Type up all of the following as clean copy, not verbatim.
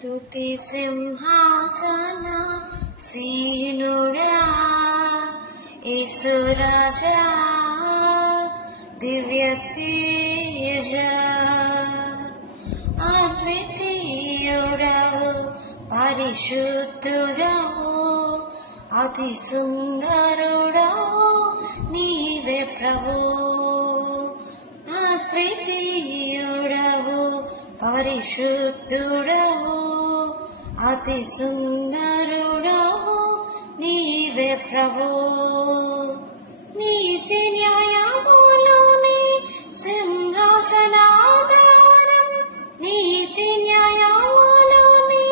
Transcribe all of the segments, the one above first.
స్తుతి సింహాసన సీనుడా యేసు రాజా దివ్య తేజ అద్వితీయుడవు పరిశుద్ధుడవు అతి సుందరుడవు నీవే ప్రభు అద్వితీయుడవు పరిశుద్ధుడవు అతి సుందరుడవు నీవే ప్రభు నీతి న్యాయములోని సింహాసనాధారం నీతి న్యాయములోని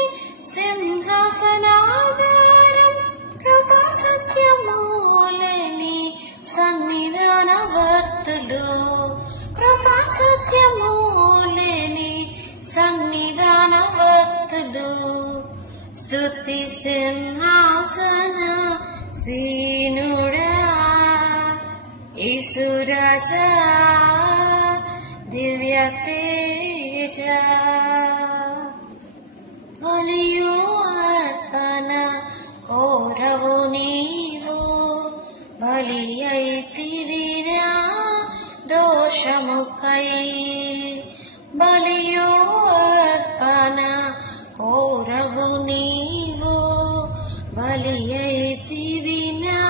సింహాసనాధారం కృపా సత్యములేని సన్నిధానవర్తులు కృపా సత్యములేని సన్నిధానవర్తులు స్తుతి సింహాసన సీనుడా యేసు రాజా దివ్య తేజ బలియు అర్పణ కోరవు నీవు బలి అయితివి నా దోషముకై బలియు అర్పణ కోరవు నీవు బలి అయితివి నా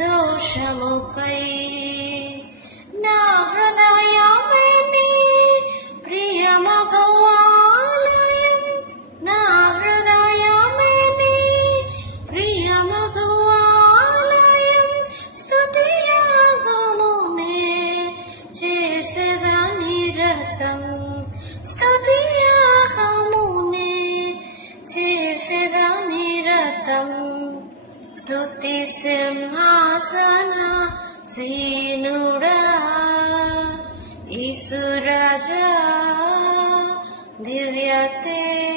దోషముకై నా హృదయమే నీ ప్రియమగు ఆలయం నా హృదయమే నీ ప్రియమగు ఆలయం స్తుతియాగమునే చేసేదా నిరతం స్తుతియాగమునే చేసేదా నిరతం స్తుతి సింహాసన సీనుడా యేసు రాజా దివ్య తేజ